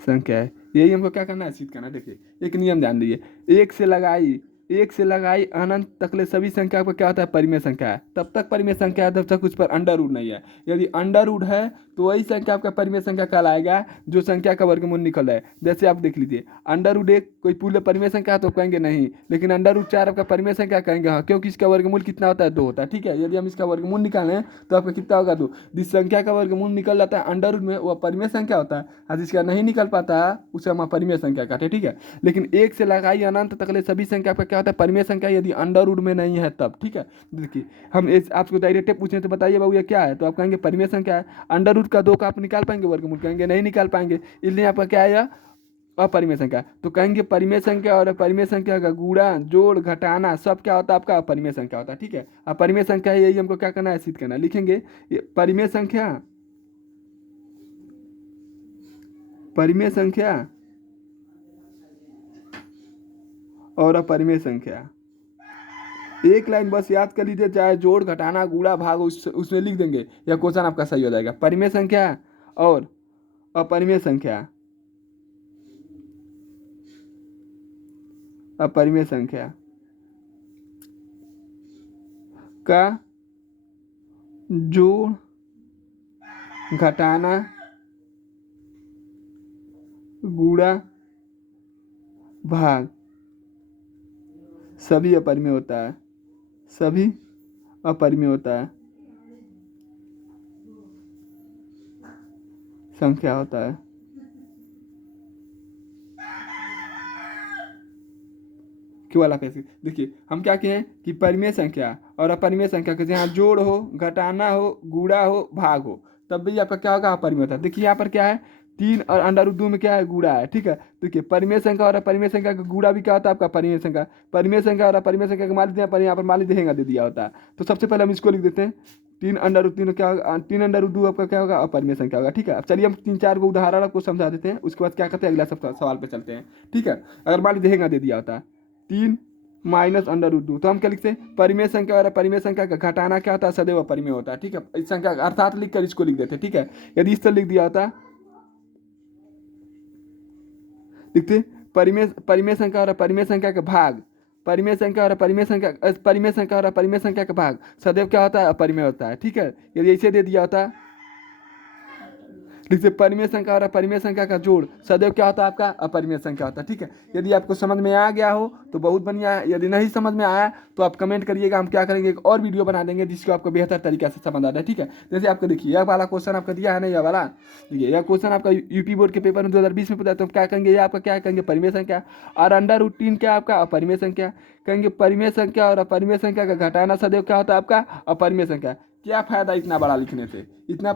संख्या है, यही हमको क्या करना है, सिद्ध करना है। देखिए एक नियम ध्यान दीजिए, एक से लगाई अनंत तकले सभी संख्या पर क्या होता है परिमेय संख्या है। तब तक परिमेय संख्या है जब तक उस पर अंडर नहीं है। यदि अंडर है तो वही संख्या आपका परिमेय संख्या कहलाएगा जो संख्या का वर्गमूल निकल है। जैसे आप देख लीजिए √1 कोई पूर्ण परिमेय संख्या है तो कहेंगे नहीं, लेकिन √4 आपका परिमेय संख्या कहेंगे हाँ, क्योंकि इसका वर्गमूल कितना होता है 2 होता है, ठीक है। यदि हम इसका वर्गमूल निकालें तो आपका कितना होगा 2। जिस संख्या का वर्गमूल निकल जाता है अंडर में वह परिमेय संख्या होता है, और जिसका नहीं निकल पाता उसे हम अपरिमेय संख्या कहते हैं, ठीक है। लेकिन एक से लगाई अनंत तकले सभी संख्या का क्या होता है परिमेय संख्या, यदि अंडर में नहीं है तब, ठीक है। देखिए हम आपको डायरेक्ट पूछे तो बताइए बाबू ये क्या है, तो आप कहेंगे परिमेय संख्या है। अंडर का 2 का आप निकाल पाएंगे वर्गमूल, कहेंगे नहीं निकाल पाएंगे, इसलिए आपका क्या है अपरिमेय संख्या। तो कहेंगे परिमेय संख्या और अपरिमेय संख्या का गुणा जोड़ घटाना सब क्या होता है आपका अपरिमेय संख्या होता है, ठीक है। अपरिमेय संख्या यही हमको क्या करना है सिद्ध करना है। लिखेंगे परिमेय संख्या, परिमेय संख्या और अपरिमेय संख्या, एक लाइन बस याद कर लीजिए, चाहे जोड़ घटाना गुणा भाग उसमें लिख देंगे, यह क्वेश्चन आपका सही हो जाएगा। परिमेय संख्या और अपरिमेय संख्या, अपरिमेय संख्या का जोड़ घटाना गुणा भाग सभी अपरिमेय होता है, सभी अपरिमेय होता है, संख्या होता है। क्यों वाला कैसे, देखिए हम क्या कहें कि परिमेय संख्या और अपरिमेय संख्या के जहाँ जोड़ हो, घटाना हो, गुणा हो, भाग हो, तब भी आपका क्या होगा अपरिमेय होता है। देखिए यहाँ पर क्या है 3 और √2 में क्या है गुणा है, ठीक है। देखिए परिमेय संख्या और अपरिमेय संख्या का गुणा भी क्या होता है आपका परिमेय संख्या। परिमेय संख्या और अपरिमेय संख्या का मान लीजिए पर यहाँ पर मान लीजिए दे दिया होता है, तो सबसे पहले हम इसको लिख देते हैं 3 क्या होगा, 3√2 आपका क्या होगा, अपरिमेय संख्या होगा। ठीक है, अब चलिए हम 3-4 को उदाहरण आपको समझा देते हैं, उसके बाद क्या करते हैं अगला सवाल पे चलते हैं। ठीक है, अगर मान लीजिए दे दिया होता है 3 माइनस √2, तो हम क्या लिखते हैं, परिमेय संख्या और अपरिमेय संख्या का घटाना क्या होता है, सदैव अपरिमेय होता है। ठीक है, इस संख्या अर्थात लिख कर इसको लिख देते हैं। ठीक है, यदि इस तरह लिख दिया होता, लिखते परिमेय परिमेय संख्या और अपरिमेय संख्या का भाग, परिमेय संख्या और अपरिमेय संख्या, परिमेय संख्या और अपरिमेय संख्या का भाग सदैव क्या होता है, अपरिमेय होता है। ठीक है, यदि ऐसे दे दिया होता, लिखते परिमेय संख्या और अपरिमेय संख्या का जोड़ सदैव क्या होता है, आपका अपरिमेय संख्या होता है। ठीक है, यदि आपको समझ में आ गया हो तो बहुत बढ़िया है, यदि नहीं समझ में आया तो आप कमेंट करिएगा, हम क्या करेंगे एक और वीडियो बना देंगे जिसको आपको बेहतर तरीके से समझ आ जाए। ठीक है, जैसे आपको देखिए यह वाला क्वेश्चन आपका दिया है ना, यह वाला, देखिए यह क्वेश्चन आपका यूपी बोर्ड के पेपर में 2020 में पूछा, तो क्या करेंगे, ये आपका क्या करेंगे, परिमेय संख्या, और √3 क्या आपका अपरिमेय संख्या, कहेंगे परिमेय संख्या और अपरिमेय संख्या का घटाना सदैव क्या होता है, आपका अपरिमेय संख्या। क्या फायदा इतना बड़ा लिखने से, इतना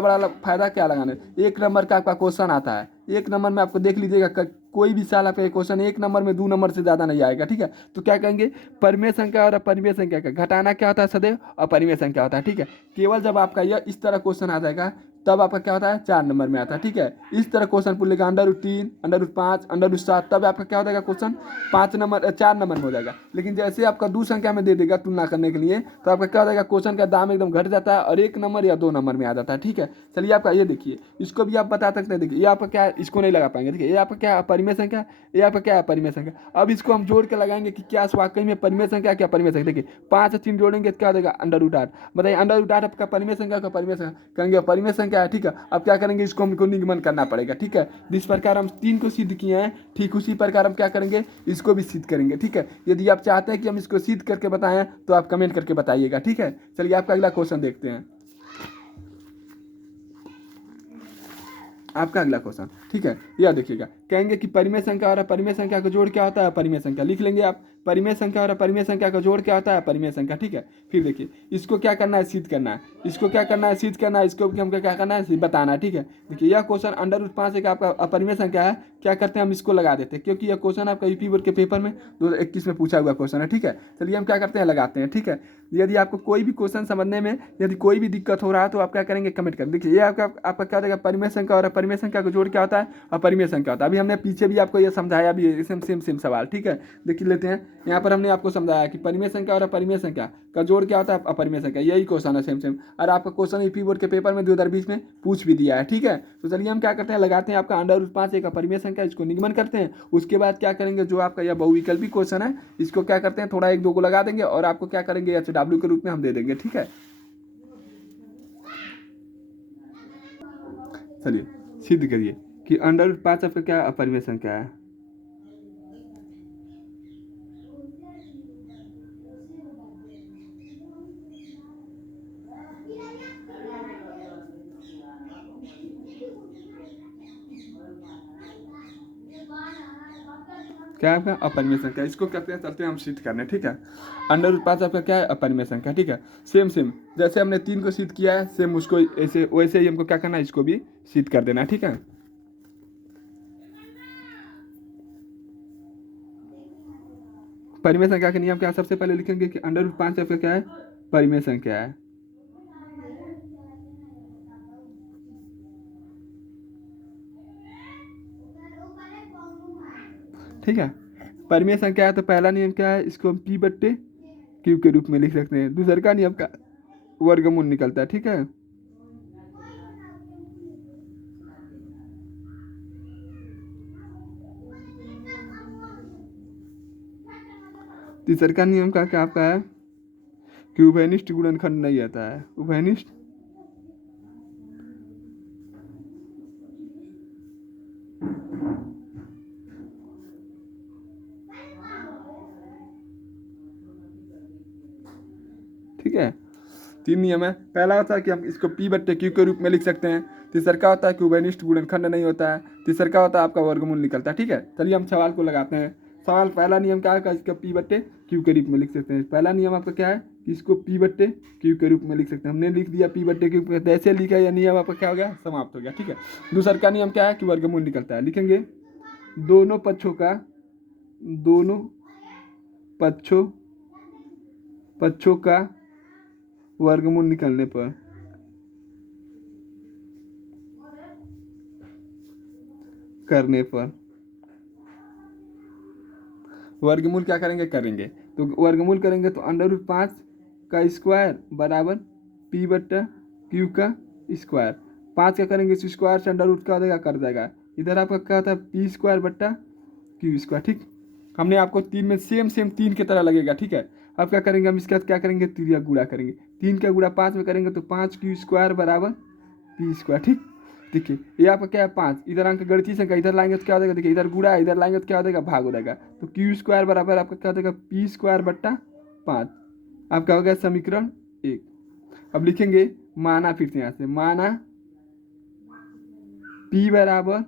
बड़ा फायदा क्या लगाने, 1 नंबर का आपका क्वेश्चन आता है, 1 नंबर में आपको देख लीजिएगा, कोई भी साल आपका क्वेश्चन 1 नंबर में 2 नंबर से ज़्यादा नहीं आएगा। ठीक है, तो क्या कहेंगे, परिमेय संख्या और अपरिमेय संख्या का घटाना क्या होता है, सदैव अपरिमेय संख्या होता है। ठीक है, केवल जब आपका यह इस तरह क्वेश्चन आ जाएगा तब आपका क्या होता है, 4 नंबर में आता है। ठीक है, इस तरह क्वेश्चन पूछ लेगा √3, √5, √7, तब आपका क्या हो जाएगा क्वेश्चन 4 नंबर में हो जाएगा। लेकिन जैसे आपका 2 संख्या में दे देगा तुलना करने के लिए, तो आपका क्या हो जाएगा, क्वेश्चन का दाम एकदम घट जाता है और 1 नंबर या 2 नंबर में आ जाता है। ठीक है, चलिए आपका ये देखिए, इसको भी आप बता सकते हैं। देखिए ये आपका क्या है, इसको नहीं लगा पाएंगे। देखिए ये आपका क्या है, अपरिमेय संख्या, ये आपका क्या है, अपरिमेय संख्या। अब इसको हम जोड़ के लगाएंगे कि क्या वाकई में परिमेय संख्या क्या परिमेय संख्या। देखिए 5 से 3 जोड़ेंगे तो क्या हो जाएगा, √8। बताइए √8 आपका परिमेय संख्या का परिमेय संख्या, कहेंगे परिमेय संख्या है। ठीक है, अब क्या करेंगे, इसको हमको निगमन करना पड़ेगा। ठीक है, जिस प्रकार हम 3 को सिद्ध किए हैं, ठीक उसी प्रकार हम क्या करेंगे, इसको भी सिद्ध करेंगे। ठीक है, यदि आप चाहते हैं कि हम इसको सिद्ध करके बताएं तो आप कमेंट करके बताइएगा। ठीक है, चलिए आपका अगला क्वेश्चन देखते हैं, आपका अगला क्वेश्चन। ठीक है, यह देखिएगा, कहेंगे कि परिमेय संख्या और अपरिमेय संख्या का जोड़ क्या होता है, परिमेय संख्या। लिख लेंगे आप, परिमेय संख्या और अपरिमेय संख्या का जोड़ क्या होता है, परिमेय संख्या। ठीक है, फिर देखिए इसको क्या करना है, सिद्ध करना है, इसको क्या करना है, सिद्ध करना है, इसको भी हमको क्या करना है, बताना है। ठीक है, देखिए यह क्वेश्चन √5 एक आपका अपरिमेय संख्या है, क्या करते हैं हम इसको लगा देते हैं, क्योंकि यह क्वेश्चन आपका यूपी बोर्ड के पेपर में 2021 में पूछा हुआ क्वेश्चन है। ठीक है, चलिए हम क्या करते हैं, लगाते हैं। ठीक है, यदि आपको कोई भी क्वेश्चन समझने में यदि कोई भी दिक्कत हो रहा है तो आप क्या करेंगे, कमेंट करें। देखिए ये आपका क्या हो जाएगा, परिमेय संख्या और अपरिमेय संख्या का जोड़ क्या होता है, अपरिमेय संख्या होता है। अभी हमने पीछे भी आपको यह समझाया भी है, सेम सवाल। ठीक है, देख लेते हैं, यहाँ पर हमने आपको समझाया कि परिमेय संख्या और अपरिमेय संख्या का जोड़ क्या होता है, अपरिमेय संख्या। यही क्वेश्चन है सेम और आपका क्वेश्चन यूपी बोर्ड के पेपर में 2020 में पूछ भी दिया है। ठीक है, तो चलिए हम क्या करते हैं, लगाते हैं आपका √5 एक अपरिमेय संख्या, इसको निगमन करते हैं। उसके बाद क्या करेंगे, जो आपका यह बहुविकल्पी क्वेश्चन है इसको क्या करते हैं, थोड़ा 1-2 को लगा देंगे और आपको क्या करेंगे, HW के रूप में हम दे देंगे। ठीक है, चलिए सिद्ध करिए कि √5 आपका क्या अपरिमेय संख्या है। क्या है आपका अपरिमेय संख्या, इसको कहते हैं, चलते हैं हम सिद्ध करने। ठीक है, √5 आपका क्या है, अपरिमेय संख्या। ठीक है, सेम जैसे हमने 3 को सिद्ध किया है, सेम उसको ऐसे वैसे ही हमको क्या करना है, इसको भी सिद्ध कर देना है। ठीक है, परिमेय संख्या के नियम क्या, सबसे पहले लिखेंगे कि √5 आपका क्या है, परिमेय संख्या है। ठीक है, परिमेय संख्या है तो पहला नियम क्या है, इसको हम P/Q के रूप में लिख सकते हैं। दूसरे का नियम का वर्गमूल निकलता है। ठीक है, तीसरा का नियम का क्या आपका है कि उभयनिष्ठ गुणनखंड नहीं आता है, उभयनिष्ठ ठीक है, 3 नियम है। पहला होता है कि हम इसको P/Q के रूप में लिख सकते हैं। तीसरा का होता है कि उभयनिष्ठ गुणनखंड नहीं होता है। तीसरा का होता है आपका वर्गमूल निकलता है। ठीक है, चलिए हम सवाल को लगाते हैं। सवाल पहला नियम क्या है, इसका P/Q के रूप में लिख सकते हैं। पहला नियम आपका क्या है कि इसको P/Q के रूप में लिख सकते हैं। हमने लिख दिया P/Q, जैसे लिखा यह नियम आपका क्या हो गया, समाप्त हो गया। ठीक है, दूसरा का नियम क्या है कि वर्गमूल निकलता है। लिखेंगे दोनों पक्षों का वर्गमूल निकलने पर करने पर वर्गमूल क्या करेंगे करेंगे तो वर्गमूल करेंगे तो √5 का स्क्वायर बराबर पी बट्टा क्यू का स्क्वायर। 5 का करेंगे इस स्क्वायर से अंडर रूट क्या हो जाएगा कट जाएगा। इधर आपका क्या होता है पी स्क्वायर बट्टा क्यू स्क्वायर। ठीक, हमने आपको 3 में सेम 3 की तरह लगेगा। ठीक है, अब क्या करेंगे हम इसके साथ क्या करेंगे तिरिया गुणा करेंगे। 3 का गुणा 5 में करेंगे तो 5 क्यू स्क्वायर बराबर पी स्क्वायर। ठीक, देखिए ये आपका क्या है 5, इधर अंक गणितीय संख्या इधर लाएंगे तो क्या हो जाएगा, देखिए इधर गुणा है इधर लाएंगे तो क्या हो जाएगा भाग हो जाएगा। तो क्यू स्क्वायर बराबर आपका क्या हो जाएगा पी स्क्वायर बट्टा 5। आपका हो गया समीकरण 1। अब लिखेंगे माना, फिर से यहाँ से माना P बराबर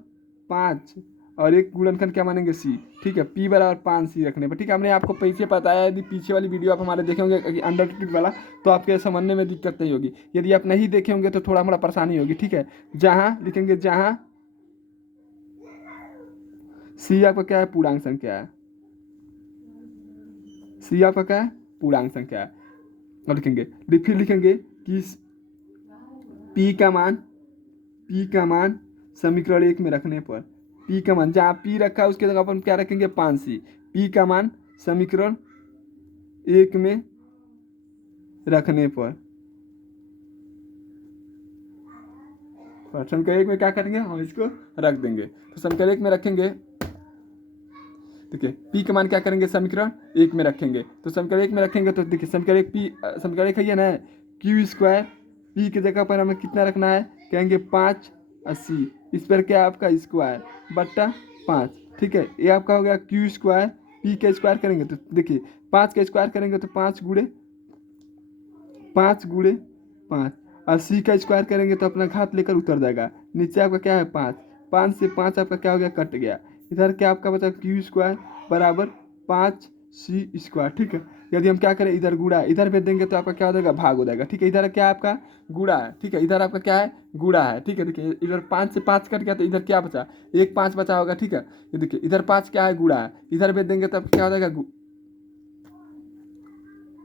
5 और एक गुणनखंड क्या मानेंगे C। ठीक है, P बराबर 5 C रखने पर। ठीक है, हमने आपको पीछे बताया, यदि पीछे वाली वीडियो आप हमारे देखे होंगे अंडर रूट वाला तो आपके समझने में दिक्कत नहीं होगी। यदि आप नहीं देखे होंगे तो थोड़ा मोड़ा परेशानी होगी। ठीक है, जहाँ लिखेंगे जहाँ C आपका क्या है पूर्णांक संख्या है, C आपका क्या है पूर्णांक संख्या है। और लिखेंगे फिर लिखेंगे कि P का मान समीकरण 1 में रखने पर P का मान जहाँ P रखा है उसके जगह अपन क्या रखेंगे 5C। P का मान समीकरण 1 में रखने पर समीकरण 1 में क्या करेंगे हम इसको रख देंगे। तो समीकरण 1 में रखेंगे, देखिए P का मान क्या करेंगे समीकरण 1 में रखेंगे। तो समीकरण 1 में रखेंगे तो देखिए समीकरण 1 है ना क्यू स्क्वायर, P की जगह पर हमें कितना रखना है कहेंगे 580, इस पर क्या आपका स्क्वायर बट्टा 5। ठीक है, ये आपका हो गया क्यू स्क्वायर, P का स्क्वायर करेंगे तो देखिए 5 का स्क्वायर करेंगे तो 5 गुणे 5 और C का स्क्वायर करेंगे तो अपना घात लेकर उतर जाएगा। नीचे आपका क्या है 5 से 5 आपका क्या हो गया कट गया। इधर क्या आपका बचा क्यू स्क्वायर बराबर 5C स्क्वायर। ठीक है, यदि हम क्या करें इधर गुणा इधर भेज देंगे तो आपका क्या हो जाएगा भाग हो जाएगा। ठीक है, इधर क्या आपका गुणा है। ठीक है, इधर आपका क्या है गुणा है। ठीक है, देखिए इधर 5 से 5 कट गया तो इधर क्या बचा 5 बचा होगा। ठीक है, ये देखिए इधर 5 क्या है गुणा है, इधर भेज देंगे तो क्या हो जाएगा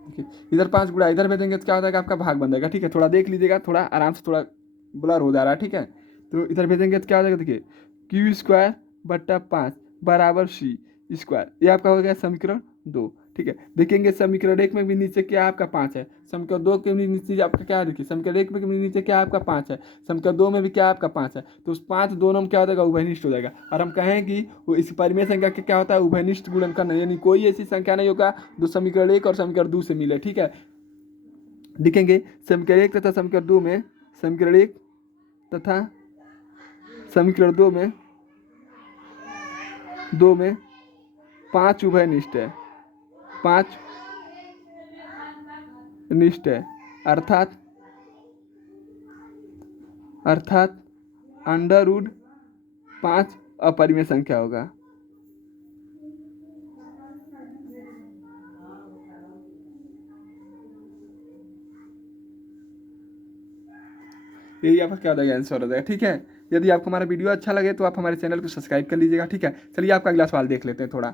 देखिए इधर 5 गुणा इधर भेज देंगे तो क्या हो जाएगा आपका भाग बन जाएगा। ठीक है, थोड़ा देख लीजिएगा, थोड़ा आराम से, थोड़ा ब्लर हो जा रहा है। ठीक है, तो इधर भेजेंगे तो क्या हो जाएगा देखिए क्यू स्क्वायर बट्टा 5 बराबर C स्क्वायर। ये आपका हो गया समीकरण 2। ठीक है, देखेंगे समीकरण 1 में भी नीचे क्या आपका 5 है, समीकरण 2 के भी नीचे आपका क्या है, देखिए समीकरण 1 में भी नीचे क्या आपका 5 है, समीकरण 2 में भी क्या आपका 5 है। तो उस 5 दोनों में क्या हो जाएगा उभयनिष्ठ हो जाएगा। और हम कहें कि वो इस परिमेय संख्या के क्या होता है उभयनिष्ठ गुणनखंड, यानी कोई ऐसी संख्या नहीं होगा जो समीकरण 1 और समीकरण 2 से मिले। ठीक है, लिखेंगे समीकरण 1 तथा समीकरण 2 में समीकरण 1 तथा समीकरण 2 में 5 उभयनिष्ठ है, 5 निष्ठ है, अर्थात √5 अपरिमेय संख्या होगा। यही आपका क्या हो जाएगा आंसर हो जाएगा। ठीक है, यदि आपको हमारा वीडियो अच्छा लगे तो आप हमारे चैनल को सब्सक्राइब कर लीजिएगा। ठीक है, चलिए आपका अगला सवाल देख लेते हैं। थोड़ा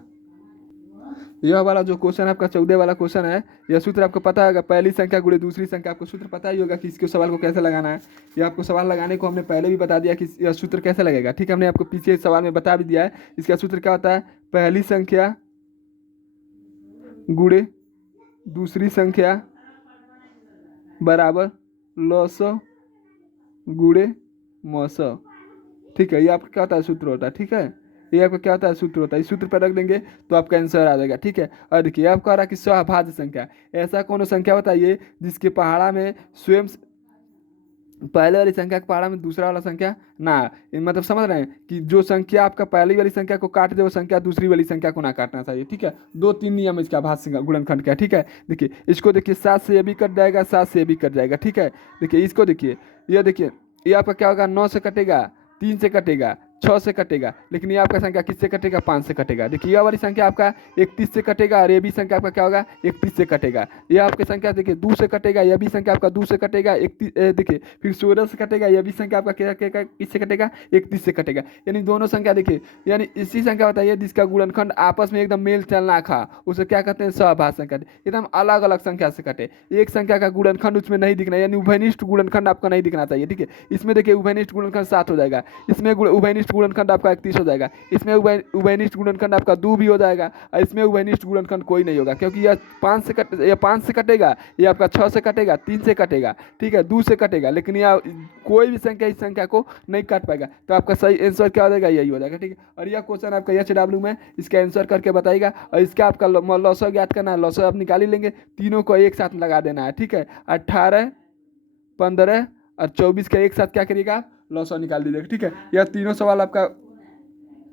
यह वाला जो क्वेश्चन है आपका 14 वाला क्वेश्चन है, यह सूत्र आपको पता होगा पहली संख्या गुणे दूसरी संख्या, आपको सूत्र पता ही होगा कि इसके सवाल को कैसे लगाना है। यह आपको सवाल लगाने को हमने पहले भी बता दिया कि यह सूत्र कैसे लगेगा। ठीक है, हमने आपको पीछे सवाल में बता भी दिया है। इसका सूत्र क्या होता है पहली संख्या गुणे दूसरी संख्या बराबर लसअ गुणे मसअ। ठीक है, ये आपका क्या होता है सूत्र होता है। ठीक है, ये आपका क्या होता है सूत्र होता है। इस सूत्र पर रख देंगे तो आपका आंसर आ जाएगा। ठीक है, और देखिए आपका कह रहा है कि सहभाज्य संख्या, ऐसा कौन संख्या बताइए जिसके पहाड़ा में स्वयं पहले वाली संख्या के पहाड़ा में दूसरा वाला संख्या ना, मतलब समझ रहे हैं कि जो संख्या आपका पहली वाली संख्या को काट दे वो संख्या दूसरी वाली संख्या को ना काटना चाहिए। ठीक है, 2-3 नियम इसका भाज्य गुणनखंड का। ठीक है, देखिए इसको देखिए 7 से ये भी कट जाएगा, 7 से ये भी कट जाएगा। ठीक है, देखिए इसको देखिए, ये देखिए ये आपका क्या होगा 9 से कटेगा, 3 से कटेगा, 6 से कटेगा, लेकिन ये आपका संख्या किससे कटेगा? 5 से कटेगा। देखिए यह वाली संख्या आपका 31 से कटेगा और ये भी संख्या आपका क्या होगा? 31 से कटेगा। ये आपकी संख्या देखिए 2 से कटेगा, यह भी संख्या आपका 2 से कटेगा, 31 देखिए फिर 16 से कटेगा, यह भी संख्या आपका क्या कटेगा? किससे कटेगा? 31 से कटेगा। यानी दोनों संख्या देखिए, यानी इसी संख्या बताइए जिसका गुणनखंड आपस में एकदम मेल चलना खा, उसे क्या कहते हैं? सहभाज्य संख्या। एकदम अलग अलग संख्या से कटे, एक संख्या का गुणनखंड उसमें नहीं दिखना, यानी उभयनिष्ठ गुणनखंड आपका नहीं दिखना चाहिए। ठीक है, इसमें देखिए उभयनिष्ठ गुणनखंड 7 हो जाएगा, इसमें उभयनिष्ठ गुणनखंड आपका 31 हो जाएगा, इसमें उभयनिष्ठ गुणनखंड आपका 2 भी हो जाएगा, और इसमें उभयनिष्ठ गुणनखंड कोई नहीं होगा, क्योंकि यह 5 से कटेगा, ये आपका 6 से कटेगा, 3 से कटेगा, ठीक है, 2 से कटेगा, लेकिन यह कोई भी संख्या इस संख्या को नहीं काट पाएगा। तो आपका सही आंसर क्या हो जाएगा? यही हो जाएगा। ठीक है, और यह क्वेश्चन आपका HW में इसका आंसर करके बताएगा, और इसका आपका लॉसो ज्ञात करना है। लॉसो आप निकाल ही लेंगे, तीनों को एक साथ लगा देना है। ठीक है, 18, 15 और 24 का एक साथ क्या करिएगा? आप लॉसो निकाल दीजिएगा। ठीक है, यह तीनों सवाल आपका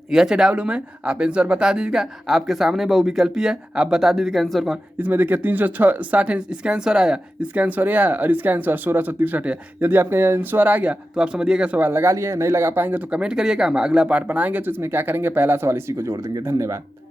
HW में आप आंसर बता दीजिएगा। आपके सामने बहुविकल्पी है, आप बता दीजिएगा आंसर कौन। इसमें देखिए 360 इसका आंसर आया, इसका आंसर यह है, और इसका आंसर 1663 है। यदि आपका यह आंसर आ गया तो आप समझिएगा सवाल लगा लिए। नहीं लगा पाएंगे तो कमेंट करिएगा, हम अगला पार्ट बनाएंगे तो इसमें क्या करेंगे? पहला सवाल इसी को जोड़ देंगे। धन्यवाद।